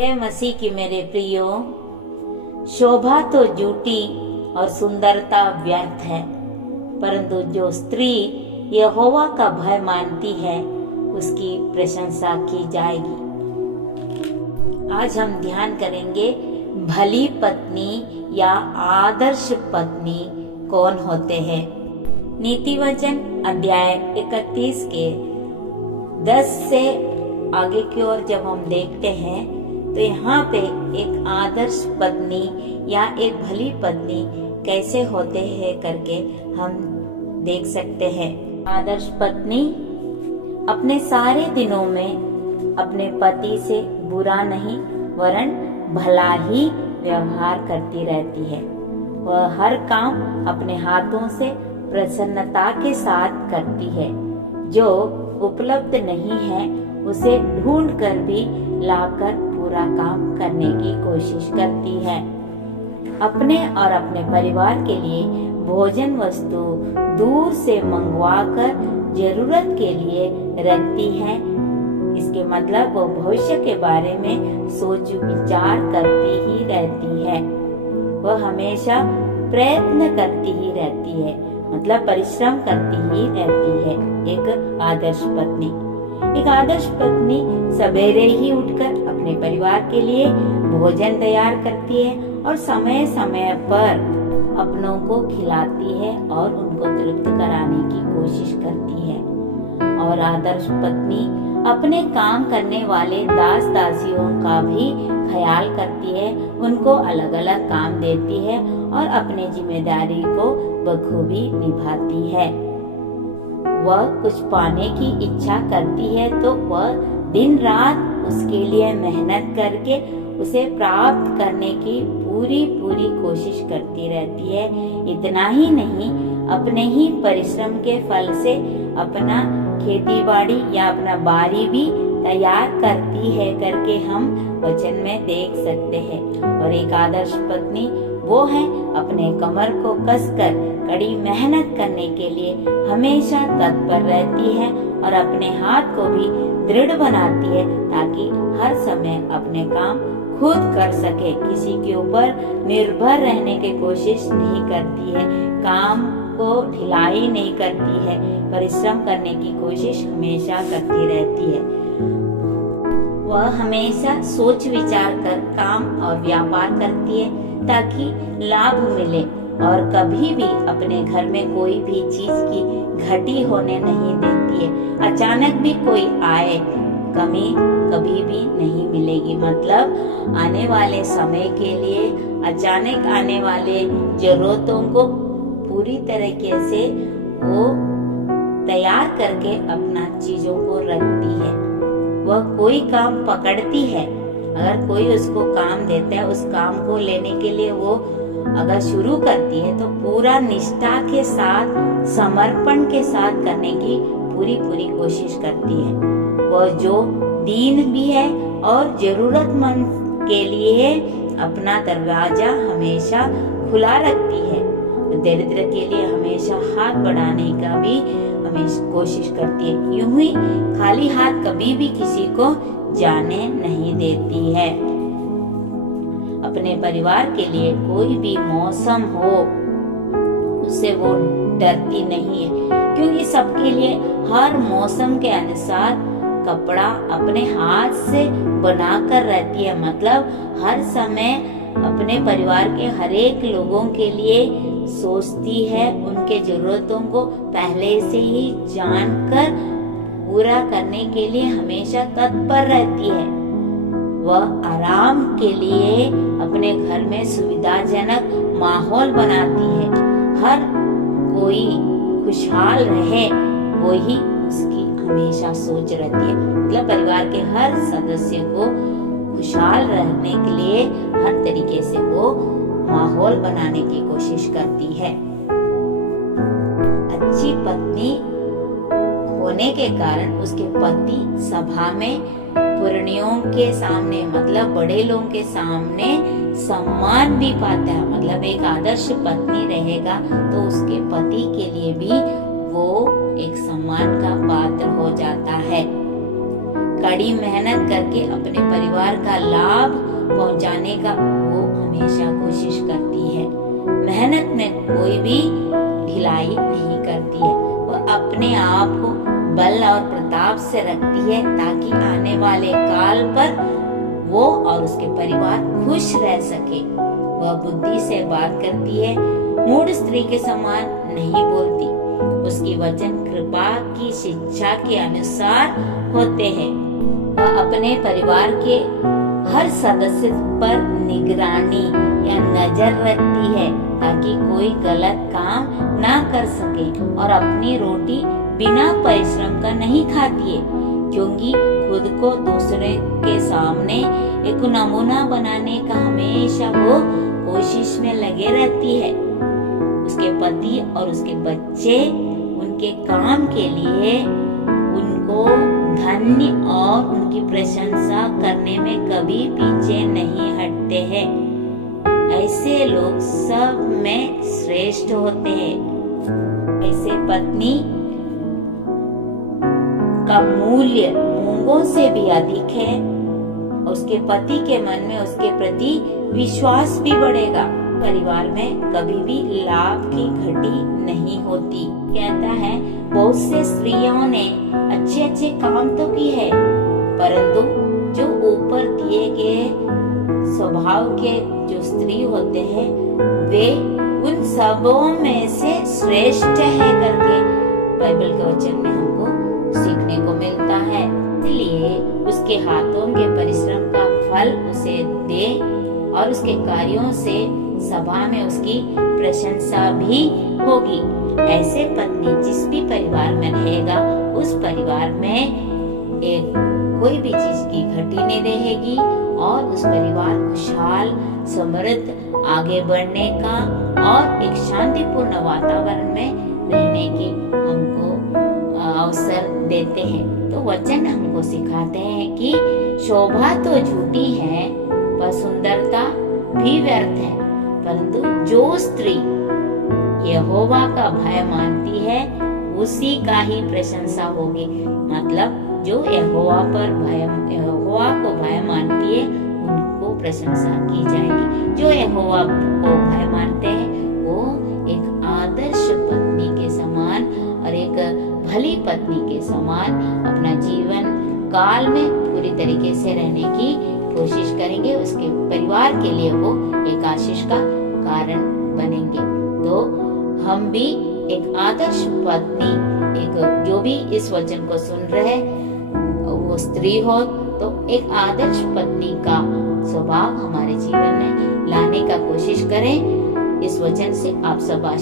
हे मसीह की मेरे प्रियो, शोभा तो झूठी और सुंदरता व्यर्थ है, परंतु जो स्त्री यहोवा का भय मानती है उसकी प्रशंसा की जाएगी। आज हम ध्यान करेंगे भली पत्नी या आदर्श पत्नी कौन होते हैं। नीति वचन अध्याय 31 के 10 से आगे की ओर जब हम देखते हैं तो यहाँ पे एक आदर्श पत्नी या एक भली पत्नी कैसे होते हैं करके हम देख सकते हैं। आदर्श पत्नी अपने सारे दिनों में अपने पति से बुरा नहीं वरन भला ही व्यवहार करती रहती है। वह हर काम अपने हाथों से प्रसन्नता के साथ करती है। जो उपलब्ध नहीं है उसे ढूंढ कर भी लाकर पूरा काम करने की कोशिश करती है। अपने और अपने परिवार के लिए भोजन वस्तु दूर से मंगवाकर जरूरत के लिए रखती है। इसके मतलब वो भविष्य के बारे में सोच विचार करती ही रहती है। वह हमेशा प्रयत्न करती ही रहती है, मतलब परिश्रम करती ही रहती है। एक आदर्श पत्नी सवेरे ही उठकर अपने परिवार के लिए भोजन तैयार करती है और समय समय पर अपनों को खिलाती है और उनको तृप्त कराने की कोशिश करती है। और आदर्श पत्नी अपने काम करने वाले दास दासियों का भी ख्याल करती है, उनको अलग अलग काम देती है और अपनी जिम्मेदारी को बखूबी निभाती है। वह कुछ पाने की इच्छा करती है तो वह दिन रात उसके लिए मेहनत करके उसे प्राप्त करने की पूरी कोशिश करती रहती है। इतना ही नहीं, अपने ही परिश्रम के फल से अपना खेती बाड़ी या अपना बारी भी तैयार करती है करके हम वचन में देख सकते हैं। और एक आदर्श पत्नी वो है अपने कमर को कसकर कड़ी मेहनत करने के लिए हमेशा तत्पर रहती है और अपने हाथ को भी दृढ़ बनाती है ताकि हर समय अपने काम खुद कर सके। किसी के ऊपर निर्भर रहने की कोशिश नहीं करती है, काम को ढिलाई नहीं करती है, परिश्रम करने की कोशिश हमेशा करती रहती है। वह हमेशा सोच विचार कर काम और व्यापार करती है ताकि लाभ मिले और कभी भी अपने घर में कोई भी चीज की घटी होने नहीं देती है। अचानक भी कोई आए, कमी कभी भी नहीं मिलेगी। मतलब आने वाले समय के लिए अचानक आने वाले जरूरतों को पूरी तरीके से वो तैयार करके अपना चीजों को रखती है। वह कोई काम पकड़ती है, अगर कोई उसको काम देता है उस काम को लेने के लिए वो अगर शुरू करती है तो पूरा निष्ठा के साथ समर्पण के साथ करने की पूरी कोशिश करती है। वह जो दीन भी है और जरूरतमंद के लिए अपना दरवाजा हमेशा खुला रखती है। दरिद्र के लिए हमेशा हाथ बढ़ाने का भी हमेशा कोशिश करती है। यूं ही खाली हाथ कभी भी किसी को जाने नहीं देती है। अपने परिवार के लिए कोई भी मौसम हो उससे वो डरती नहीं है, क्योंकि सबके लिए हर मौसम के अनुसार कपड़ा अपने हाथ से बनाकर रहती है। मतलब हर समय अपने परिवार के हर एक लोगों के लिए सोचती है, उनके जरूरतों को पहले से ही जानकर पूरा करने के लिए हमेशा तत्पर रहती है। वह आराम के लिए अपने घर में सुविधाजनक माहौल बनाती है। हर कोई खुशहाल रहे वो ही उसकी हमेशा सोच रहती है। मतलब परिवार के हर सदस्य को खुशहाल रहने के लिए हर तरीके से वो माहौल बनाने की कोशिश करती है। अच्छी पत्नी होने के कारण उसके पति सभा में पुरनियों के सामने, मतलब बड़े लोगों के सामने सम्मान भी पाता है। मतलब एक आदर्श पत्नी रहेगा तो उसके पति के लिए भी वो एक सम्मान का पात्र हो जाता है। कड़ी मेहनत करके अपने परिवार का लाभ पहुंचाने का वो हमेशा कोशिश करती है। मेहनत में कोई भी ढिलाई नहीं करती है। वो अपने आप को बल और प्रताप से रखती है ताकि आने वाले काल पर वो और उसके परिवार खुश रह सके। वह बुद्धि से बात करती है, मूढ़ स्त्री के समान नहीं बोलती। उसकी वचन कृपा की शिक्षा के अनुसार होते हैं। वह अपने परिवार के हर सदस्य पर निगरानी या नजर रखती है ताकि कोई गलत काम ना कर सके, और अपनी रोटी बिना परिश्रम का नहीं खाती है, क्योंकि खुद को दूसरे के सामने एक नमूना बनाने का हमेशा वो कोशिश में लगे रहती है। उसके पति और उसके बच्चे उनके काम के लिए उनको धन्य और उनकी प्रशंसा करने में कभी पीछे नहीं हटते हैं। ऐसे लोग सब में श्रेष्ठ होते हैं। ऐसे पत्नी का मूल्य मूंगों से भी अधिक है। उसके पति के मन में उसके प्रति विश्वास भी बढ़ेगा। परिवार में कभी भी लाभ की घटी नहीं होती। कहता है, बहुत से स्त्रियों ने अच्छे अच्छे काम तो की है, परंतु जो ऊपर दिए गए स्वभाव के जो स्त्री होते हैं वे उन सबों में से श्रेष्ठ है करके बाइबल के वचन में हमको सीखने को मिलता है। इसलिए उसके हाथों के परिश्रम का फल उसे दे और उसके कार्यों से सभा में उसकी प्रशंसा भी होगी। ऐसे पत्नी जिस भी परिवार में रहेगा उस परिवार में एक कोई भी चीज की घटी नहीं रहेगी और उस परिवार खुशहाल समृद्ध आगे बढ़ने का और एक शांतिपूर्ण वातावरण में रहने की हमको अवसर देते हैं। तो वचन हमको सिखाते हैं कि शोभा तो झूठी है पर सुंदरता भी व्यर्थ है, परंतु जो स्त्री यहोवा का भय मानती है उसी का ही प्रशंसा होगी। मतलब जो यहोवा को भय मानती है उनको प्रशंसा की जाएगी। जो यहोवा को भय मानते हैं वो एक आदर्श पत्नी के समान और एक भली पत्नी के समान अपना जीवन काल में पूरी तरीके से रहने की कोशिश करेंगे। उसके परिवार के लिए वो एक आशीष का कारण बनेंगे। तो हम भी एक आदर्श पत्नी, एक जो भी इस वचन को सुन रहे वो स्त्री हो तो एक आदर्श पत्नी का स्वभाव हमारे जीवन में लाने का कोशिश करें। इस वचन से आप सब